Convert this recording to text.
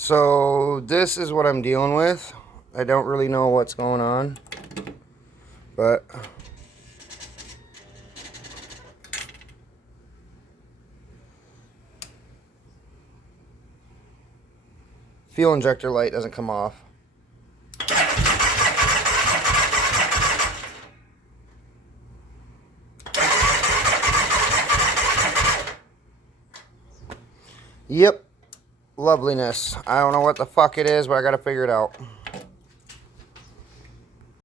So this is what I'm dealing with. I don't really know what's going on, but fuel injector light doesn't come off. Yep. Loveliness. I don't know what the fuck it is, but I gotta figure it out.